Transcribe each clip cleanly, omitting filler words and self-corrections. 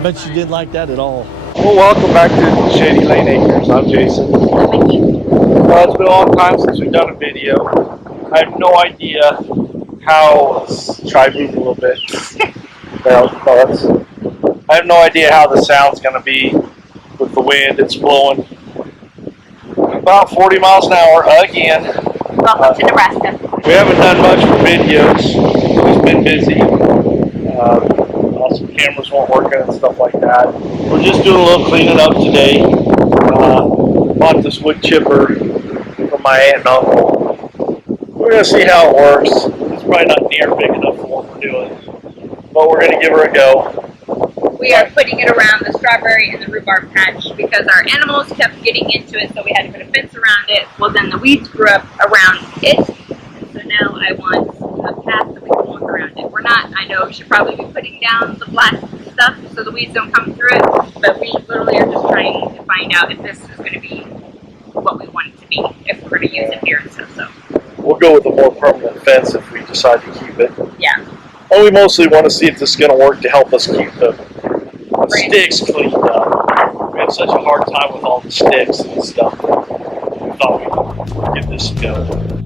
I bet you didn't like that at all. Well, welcome back to Shady Lane Acres. I'm Jason. Well, it's been a long time since we've done a video. I have no idea how. Let's try to move a little bit. I have no idea how the sound's going to be with the wind. It's blowing about 40 miles an hour again. Welcome to Nebraska. We haven't done much for videos. It's been busy. Also, cameras weren't working and stuff like that. We're just doing a little cleaning up today. Bought this wood chipper from my aunt and uncle. We're going to see how it works. It's probably not near big enough for what we're doing, but we're going to give her a go. We are putting it around the strawberry and the rhubarb patch because our animals kept getting into it, so we had to put a fence around it. Well, then the weeds grew up around it, and so now I want a path that we can walk around it. We're not, I know we should probably be putting down the black stuff so the weeds don't come through it, but we literally are just trying to find out if this is going to be what we want it to be, if we're going to use it here and stuff. So We'll go with a more permanent fence if we decide to keep it. yeah. Well, we mostly want to see if this is going to work to help us keep the sticks cleaned up. We have such a hard time with all the sticks and stuff. We thought we'd give this a go.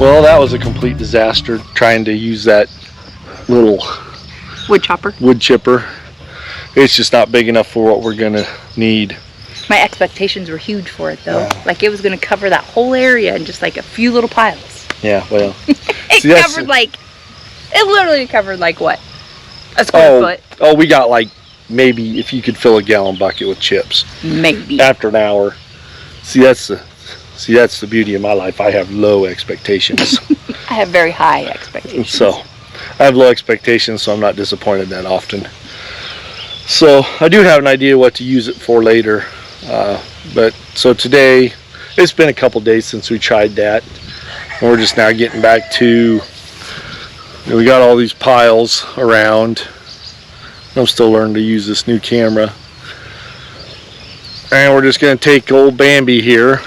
Well, that was a complete disaster trying to use that little Wood chopper. wood chipper. It's just not big enough for what we're gonna need. My expectations were huge for it though. Like it was going to cover that whole area in just like a few little piles. Yeah, well. It See, covered like, it literally covered like what? A square foot? Oh, we got like maybe if you could fill a gallon bucket with chips. Maybe. After an hour. See, that's the beauty of my life. I have low expectations. I have very high expectations. So I have low expectations, so I'm not disappointed that often. So I do have an idea what to use it for later. But so today, it's been a couple days since we tried that. And we're just now getting back to, we got all these piles around. I'm still learning to use this new camera. And we're just going to take old Bambi here.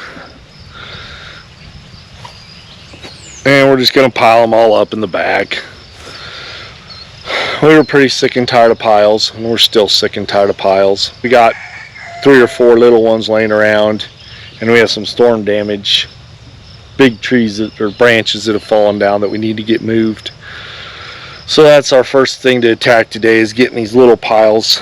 And we're just going to pile them all up in the back. We were pretty sick and tired of piles, and we're still sick and tired of piles. We got 3 or 4 little ones laying around, and we have some storm damage, big trees or branches that have fallen down that we need to get moved. So that's our first thing to attack today, is getting these little piles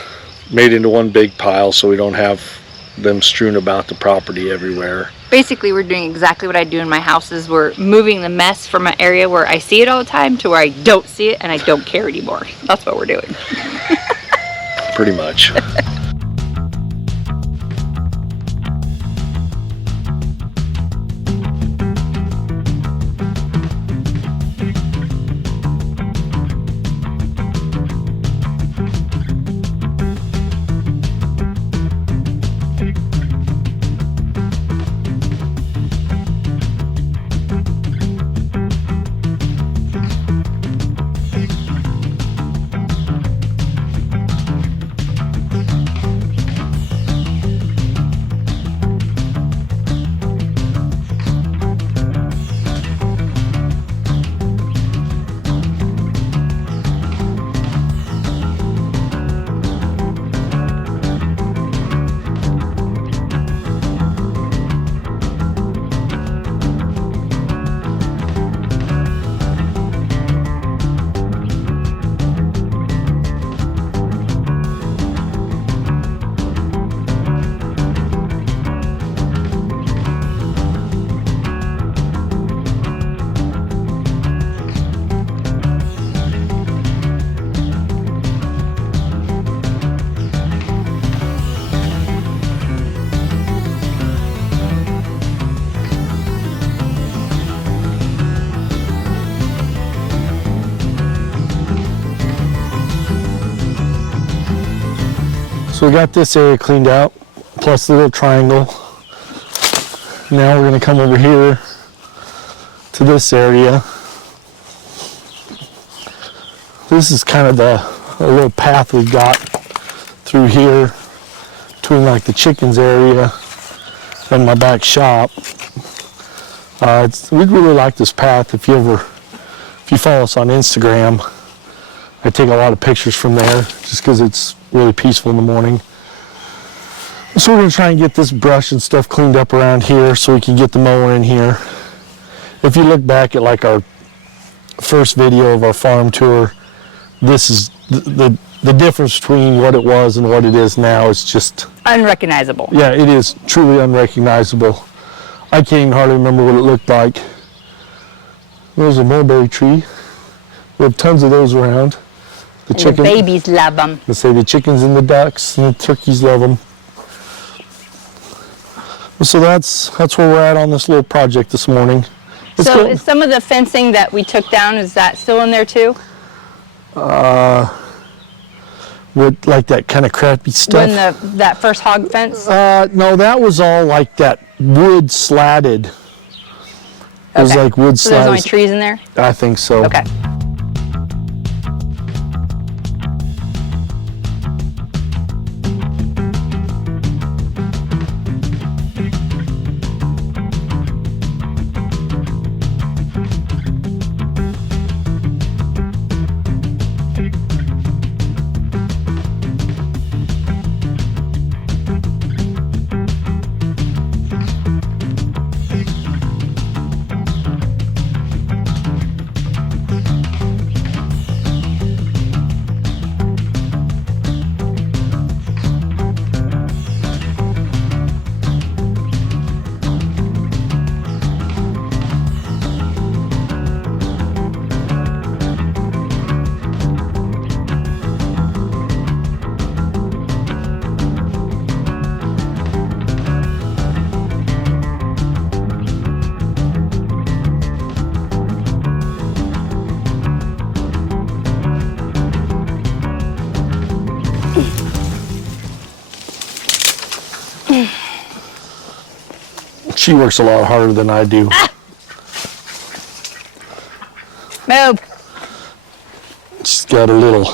made into one big pile so we don't have them strewn about the property everywhere. Basically, we're doing exactly what I do in my house, is we're moving the mess from an area where I see it all the time to where I don't see it and I don't care anymore. That's what we're doing. Pretty much. So we got this area cleaned out, plus the little triangle. Now we're gonna come over here to this area. This is kind of a little path we've got through here between like the chickens area and my back shop. We'd really like this path. If you follow us on Instagram, I take a lot of pictures from there just because it's really peaceful in the morning. So we're going to try and get this brush and stuff cleaned up around here so we can get the mower in here. If you look back at like our first video of our farm tour, this is the difference between what it was and what it is now. It's just unrecognizable. Yeah, it is truly unrecognizable. I can't even hardly remember what it looked like. There's a mulberry tree. We have tons of those around. The babies love them. Let's say the chickens and the ducks and the turkeys love them. So that's where we're at on this little project this morning. So is some of the fencing that we took down, is that still in there too? With like that kind of crappy stuff. When that first hog fence? No, that was all like that wood slatted. It was like wood so there's only slatted. trees in there? I think so. Okay. She works a lot harder than I do. Move. She's got a little.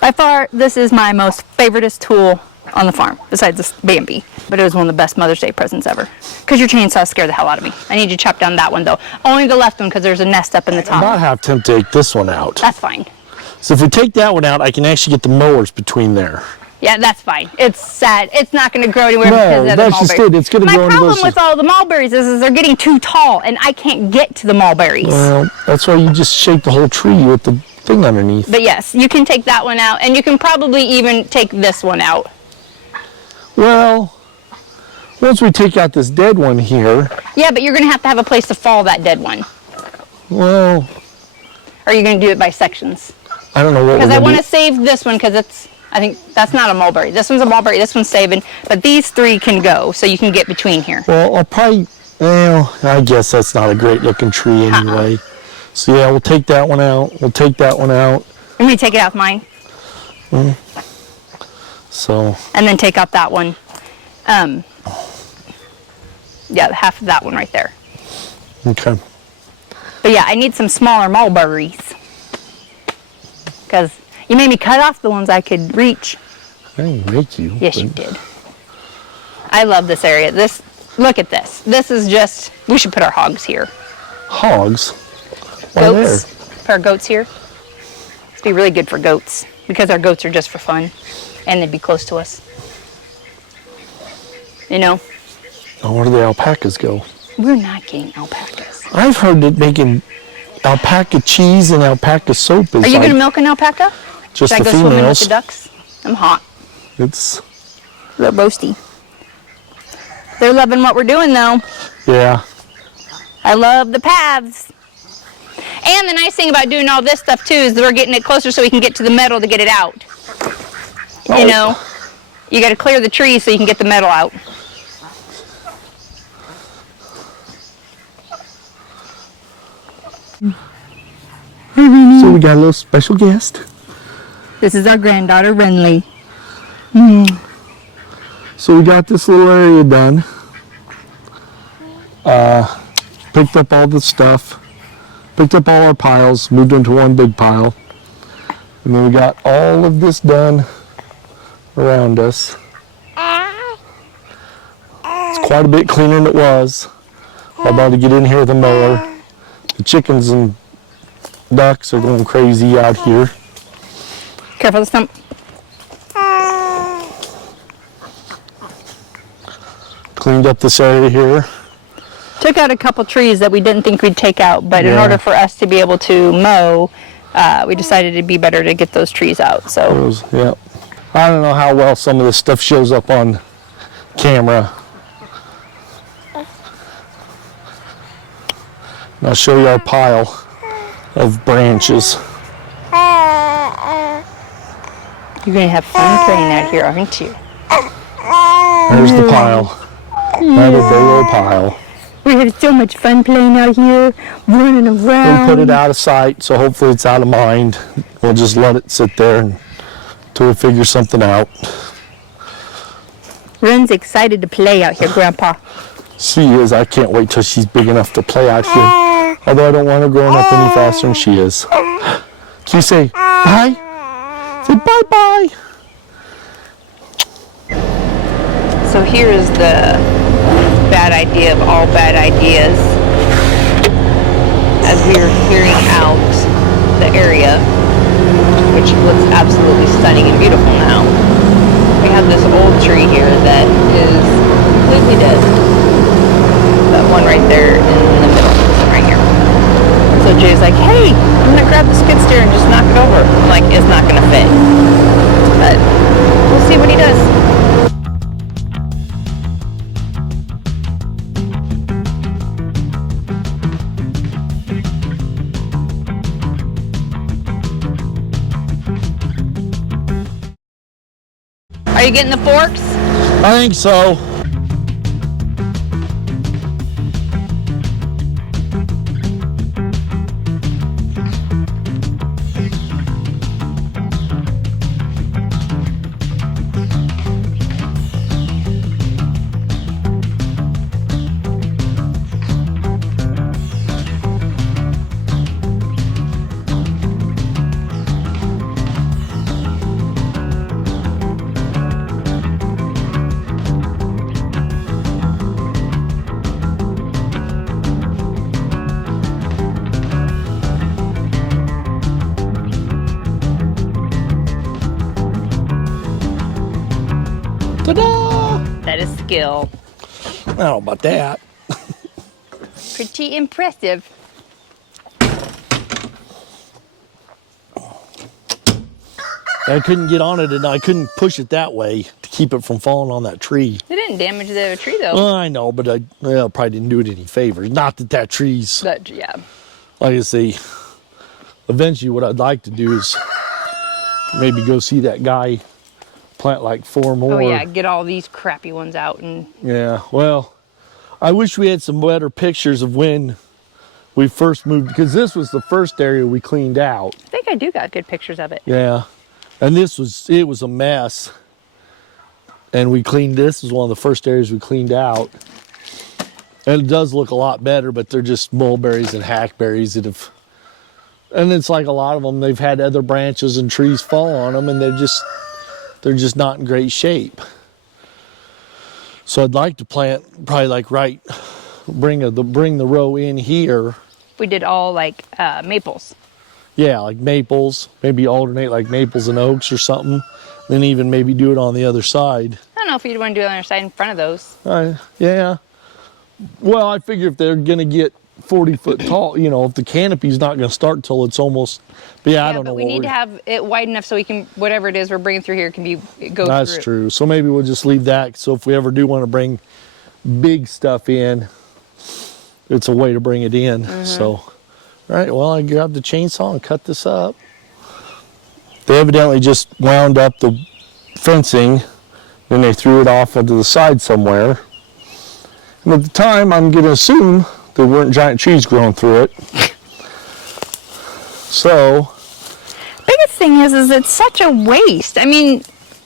By far, this is my most favoriteest tool on the farm, besides this Bambi. But it was one of the best Mother's Day presents ever. Because your chainsaw scared the hell out of me. I need you to chop down that one though. Only the left one because there's a nest up in the I'm about top. half tempted to take this one out. That's fine. So if we take that one out, I can actually get the mowers between there. Yeah, that's fine. It's sad. It's not going to grow anywhere No, because of the that's just mulberries. it. It's gonna grow My in problem bushes. with all the mulberries is they're getting too tall, and I can't get to the mulberries. Well, that's why you just shake the whole tree with the thing underneath. But yes, you can take that one out, and you can probably even take this one out. Well, once we take out this dead one here, Yeah, but you're going to have a place to fall that dead one. well, Or are you going to do it by sections? I don't know what we're Because I gonna want do. to save this one because I think that's not a mulberry. This one's a mulberry, this one's saving, but these three can go, so you can get between here. Well, I'll probably, well, I guess that's not a great looking tree anyway. So yeah, we'll take that one out. We'll take that one out. I'm going to take it out with mine, So, and then take out that one. Yeah, half of that one right there. okay. But yeah, I need some smaller mulberries. Because you made me cut off the ones I could reach. I didn't make you. Yes, you but- did. I love this area. Look at this. This is just, we should put our hogs here. Hogs? Why Goats. there? Put our goats here. It'd be really good for goats because our goats are just for fun and they'd be close to us. You know, Oh, where do the alpacas go? we're not getting alpacas. I've heard that making alpaca cheese and alpaca soap is Are you like going to milk an alpaca? just Should I the go swimming with females. the ducks? I'm hot. It's, They're roasty. They're loving what we're doing though. yeah. I love the paths. And the nice thing about doing all this stuff too is that we're getting it closer so we can get to the metal to get it out. Oh. You know, you got to clear the trees so you can get the metal out. So we got a little special guest. This is our granddaughter, Renly. So we got this little area done. Picked up all the stuff. Picked up all our piles, moved into one big pile. And then we got all of this done around us. It's quite a bit cleaner than it was. I'm about to get in here with a mower. The chickens and ducks are going crazy out here. Careful the stump. Cleaned up this area here. Took out a couple trees that we didn't think we'd take out, but in Yeah. order for us to be able to mow, we decided it'd be better to get those trees out. So Those, yeah. I don't know how well some of this stuff shows up on camera. And I'll show you our pile of branches. you're gonna have fun playing out here, aren't you? There's the pile. Another big old pile. We had so much fun playing out here, running We around. put it out of sight, so hopefully it's out of mind. We'll just let it sit there until we figure something out. Ren's excited to play out here, Grandpa. She is. I can't wait till she's big enough to play out here. Although I don't want her growing up any faster than she is. Can you say bye? Say bye-bye. So here is the bad idea of all bad ideas. As we are clearing out the area, which looks absolutely stunning and beautiful now, we have this old tree here that is completely dead. That one right there in the middle, right here. So Jay's like, hey, I'm gonna grab the skid steer and just knock it over. I'm like, it's not gonna fit. But we'll see what he does. Are you getting the forks? I think so. Ta-da! That is skill. I don't know about that. Pretty impressive. I couldn't get on it and I couldn't push it that way to keep it from falling on that tree. It didn't damage the tree though. Well, I know, but I probably didn't do it any favors. Not that that tree's, But yeah. like I say, eventually what I'd like to do is maybe go see that guy plant like 4 more. Oh yeah, get all these crappy ones out and Yeah, well, I wish we had some better pictures of when we first moved, because this was the first area we cleaned out. I think I do got good pictures of it. Yeah, and it was a mess. And this was one of the first areas we cleaned out. And it does look a lot better, but they're just mulberries and hackberries that have, and it's like a lot of them, they've had other branches and trees fall on them and they're just not in great shape. So I'd like to plant probably like bring the row in here. We did all like maples. Yeah, like maples, maybe alternate like maples and oaks or something. Then even maybe do it on the other side. I don't know if you'd want to do it on your side in front of those. Yeah. Well, I figure if they're going to get 40 foot tall, if the canopy's not going to start till it's almost, but I don't know. But we need to have it wide enough so we can, whatever it is we're bringing through here can go That's through. true. So maybe we'll just leave that. So if we ever do want to bring big stuff in, it's a way to bring it in. So, all right, well, I grabbed the chainsaw and cut this up. They evidently just wound up the fencing, then they threw it off onto the side somewhere. And at the time, I'm going to assume there weren't giant trees growing through it. So, Biggest thing is it's such a waste. I mean,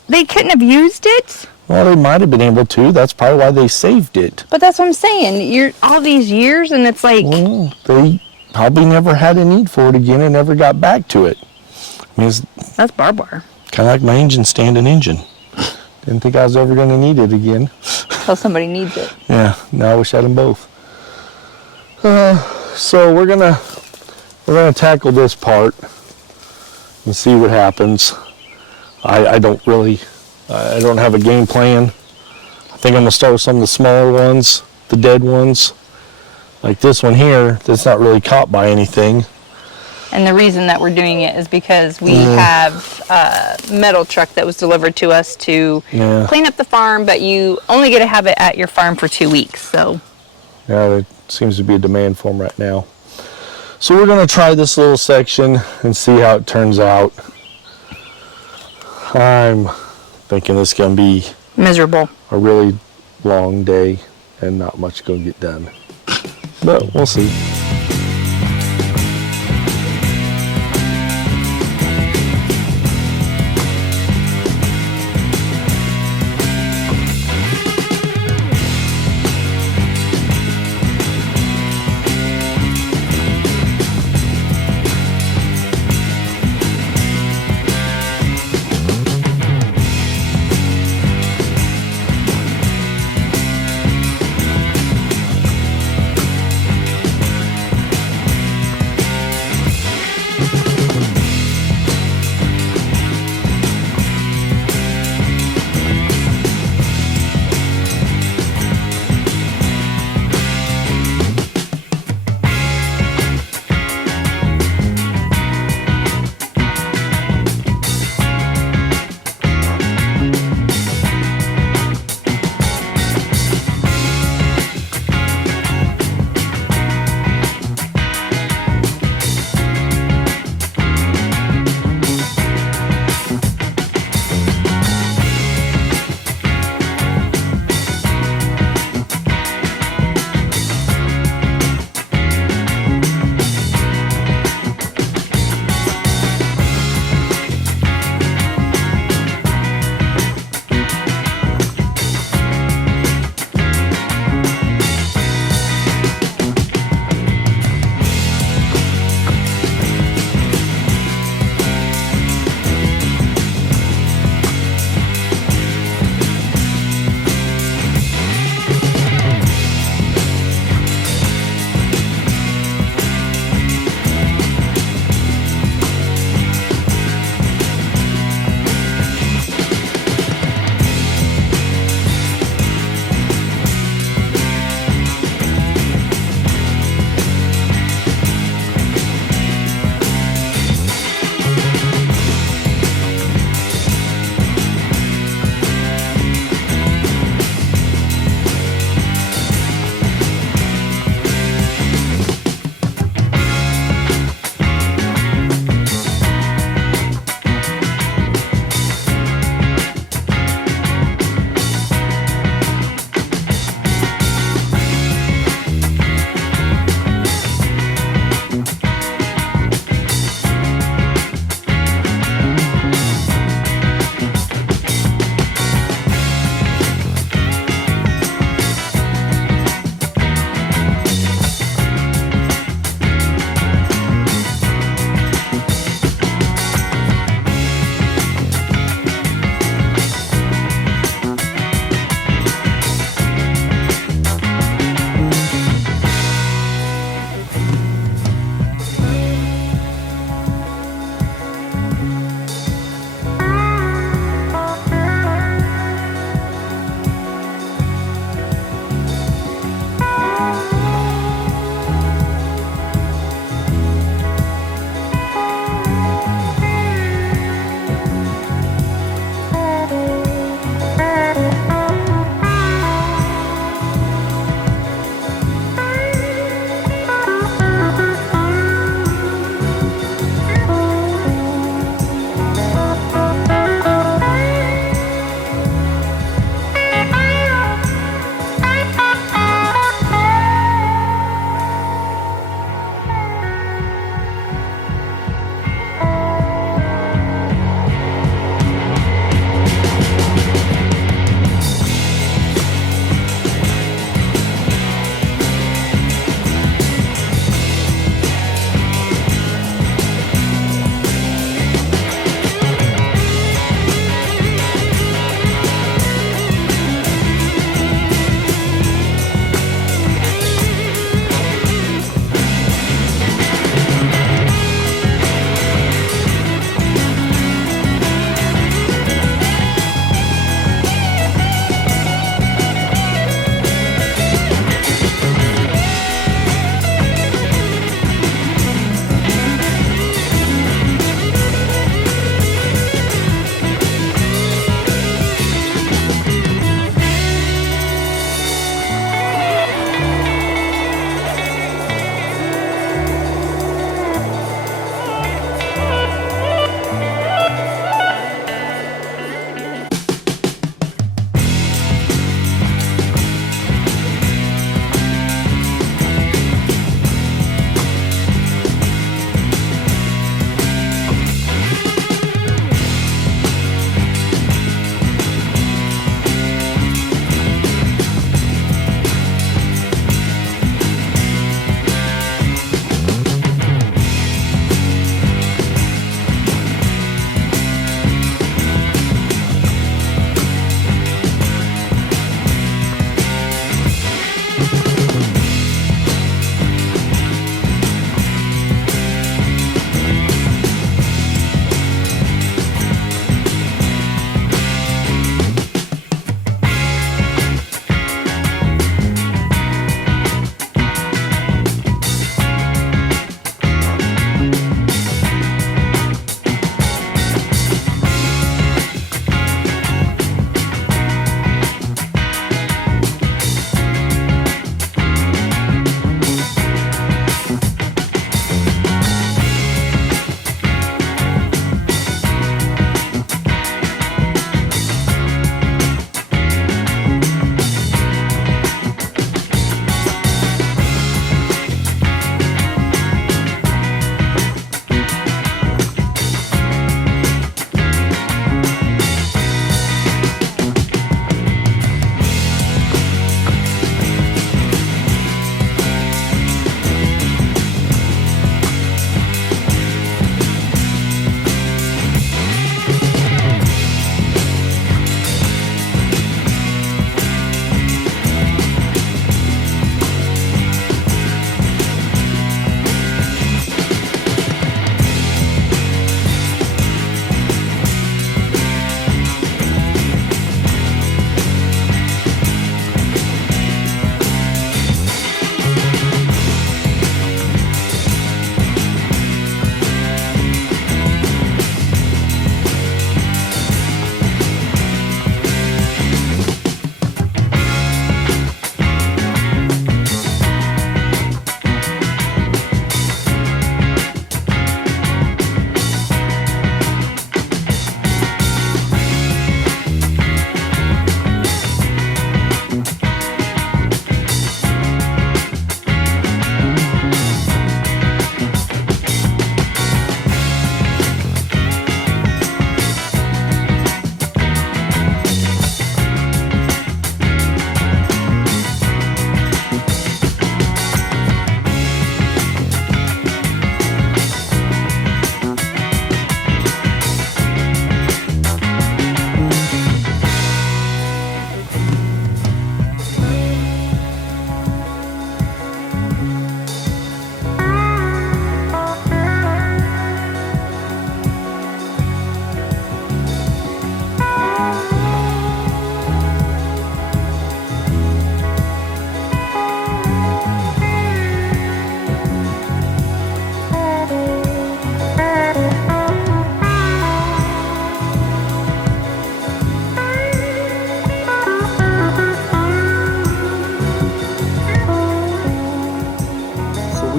they couldn't have used it. Well, they might have been able to. That's probably why they saved it. But that's what I'm saying. You're all these years, and it's like, Well, they probably never had a need for it again and never got back to it. I mean, it's that's barbed wire. kind of like my engine standing engine. Didn't think I was ever going to need it again. Until somebody needs it. Yeah, now I wish I had them both. So we're gonna tackle this part and see what happens. I don't have a game plan. I think I'm gonna start with some of the smaller ones, the dead ones, like this one here that's not really caught by anything. And the reason that we're doing it is because we have a metal truck that was delivered to us to Yeah. clean up the farm, but you only get to have it at your farm for 2 weeks. So Yeah, there seems to be a demand for them right now. So we're gonna try this little section and see how it turns out. I'm thinking it's gonna be miserable. a really long day and not much gonna get done. But we'll see.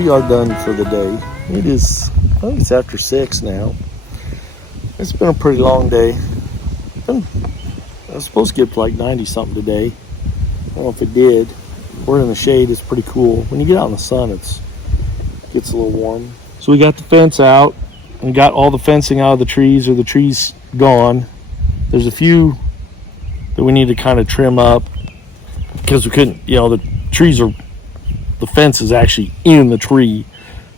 we are done for the day. It is, I think it's after 6 now. It's been a pretty long day. I was supposed to get like 90 something today. I don't know if it did. We're in the shade, it's pretty cool. When you get out in the sun, it gets a little warm. So we got the fence out and got all the fencing out of the trees, or the trees gone. There's a few that we need to kind of trim up because we couldn't, the fence is actually in the tree.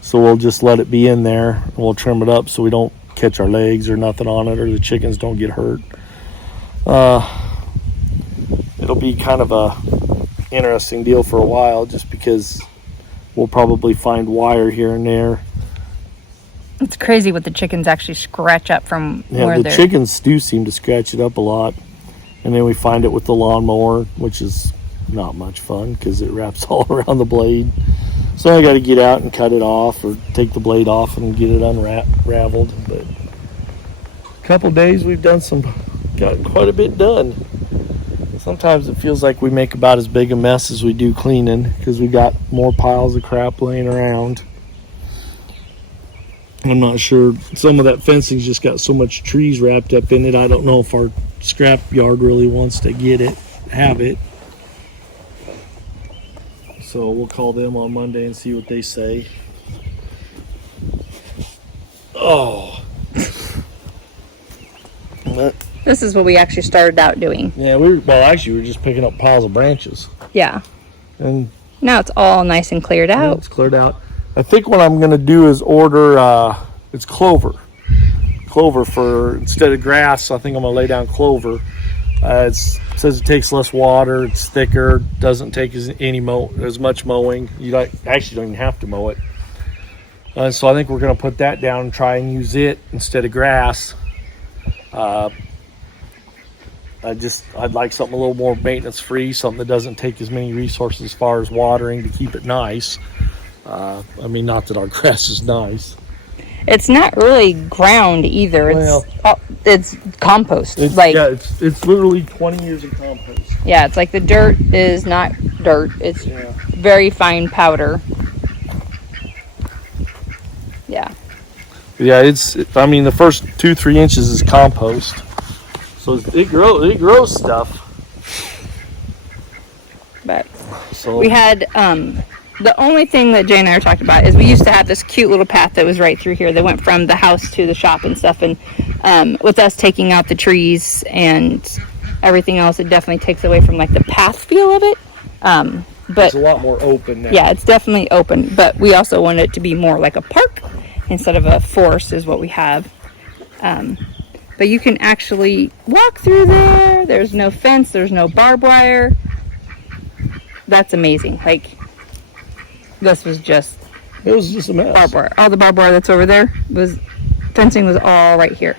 So we'll just let it be in there and we'll trim it up so we don't catch our legs or nothing on it, or the chickens don't get hurt. It'll be kind of a interesting deal for a while, just because we'll probably find wire here and there. It's crazy what the chickens actually scratch up from where The they're. chickens do seem to scratch it up a lot, and then we find it with the lawnmower, which is not much fun because it wraps all around the blade. So I got to get out and cut it off, or take the blade off and get it unraveled. But a couple days we've gotten quite a bit done. Sometimes it feels like we make about as big a mess as we do cleaning, because we got more piles of crap laying around. I'm not sure. Some of that fencing's just got so much trees wrapped up in it. I don't know if our scrap yard really wants to have it. So we'll call them on Monday and see what they say. Oh. This is what we actually started out doing. Yeah, we were just picking up piles of branches. Yeah. And Now it's all nice and cleared out. it's cleared out. I think what I'm going to do is order, it's clover. Clover for, instead of grass, I think I'm going to lay down clover. It says it takes less water, it's thicker, doesn't take as much mowing. You actually don't even have to mow it. So I think we're going to put that down and try and use it instead of grass. I'd like something a little more maintenance free, something that doesn't take as many resources as far as watering to keep it nice. Not that our grass is nice. It's not really ground either. It's compost. It's literally 20 years of compost. Yeah, it's like the dirt is not dirt. It's very fine powder. Yeah. Yeah, the first 2-3 inches is compost. So it grows stuff. But So we had the only thing that Jay and I were talking about is we used to have this cute little path that was right through here that went from the house to the shop and stuff. And with us taking out the trees and everything else, it definitely takes away from like the path feel of it. But it's a lot more open now. yeah, it's definitely open. But we also want it to be more like a park instead of a forest is what we have. But you can actually walk through there. There's no fence. There's no barbed wire. That's amazing. Like, this was just It was just a mess. barbed wire. All the barbed wire that's over there fencing was all right here.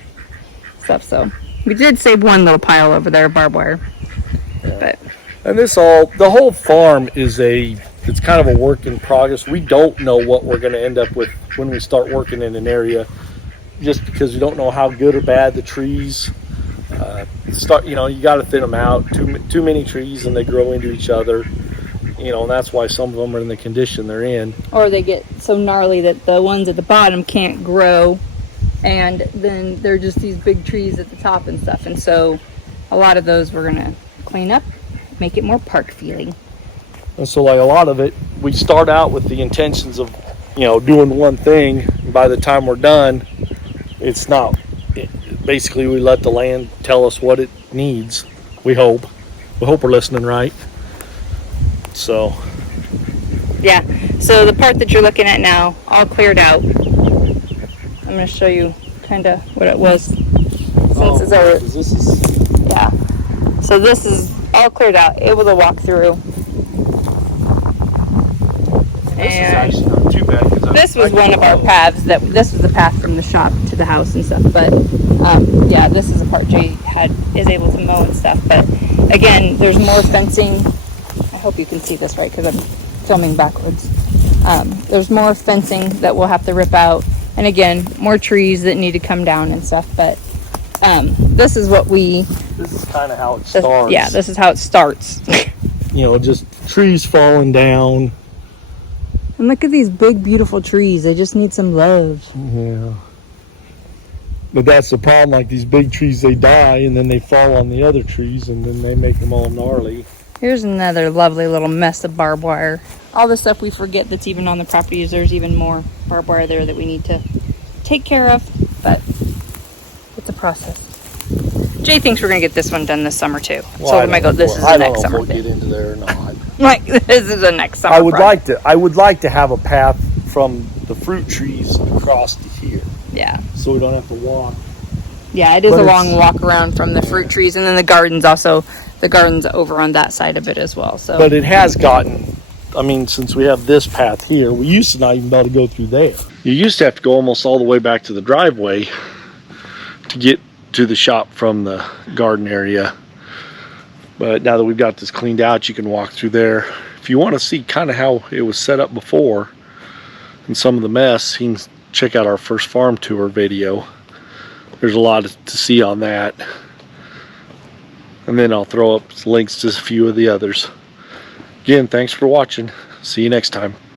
So we did save one little pile over there of barbed wire. But And the whole farm it's kind of a work in progress. We don't know what we're going to end up with when we start working in an area, just because we don't know how good or bad the trees you got to thin them out. Too many trees and they grow into each other. And that's why some of them are in the condition they're in. or they get so gnarly that the ones at the bottom can't grow, and then they're just these big trees at the top and stuff. And so a lot of those we're gonna clean up, make it more park feeling. And so like a lot of it, we start out with the intentions of, doing one thing. And by the time we're done, it's not. Basically, we let the land tell us what it needs. We hope we're listening right. So Yeah, so the part that you're looking at now, all cleared out. I'm gonna show you kind of what it was since it's over. this is Yeah, so this is all cleared out, able to walk through. And actually not too bad. this was one of our paths this was the path from the shop to the house and stuff. But yeah, this is the part Jay is able to mow and stuff. But again, there's more fencing. I hope you can see this right because I'm filming backwards. There's more fencing that we'll have to rip out, and again, more trees that need to come down and stuff. But this is kind of how it starts. yeah, this is how it starts. Just trees falling down. And look at these big, beautiful trees. They just need some love. Yeah. But that's the problem, like these big trees, they die and then they fall on the other trees and then they make them all gnarly. Here's another lovely little mess of barbed wire. All the stuff we forget that's even on the property is there's even more barbed wire there that we need to take care of, but it's a process. Jay thinks we're gonna get this one done this summer too. So I might go, this is the next summer We'll get thing. into there or not. Like, this is the next summer I would project. like to have a path from the fruit trees across to here, Yeah. so we don't have to walk. Yeah, it is But a it's- long walk around from the fruit trees, and then the garden's over on that side of it as well. So But it has gotten, I mean, since we have this path here, we used to not even be able to go through there. You used to have to go almost all the way back to the driveway to get to the shop from the garden area. But now that we've got this cleaned out, you can walk through there. If you want to see kind of how it was set up before and some of the mess, you can check out our first farm tour video. There's a lot to see on that. And then I'll throw up links to a few of the others. Again, thanks for watching. See you next time.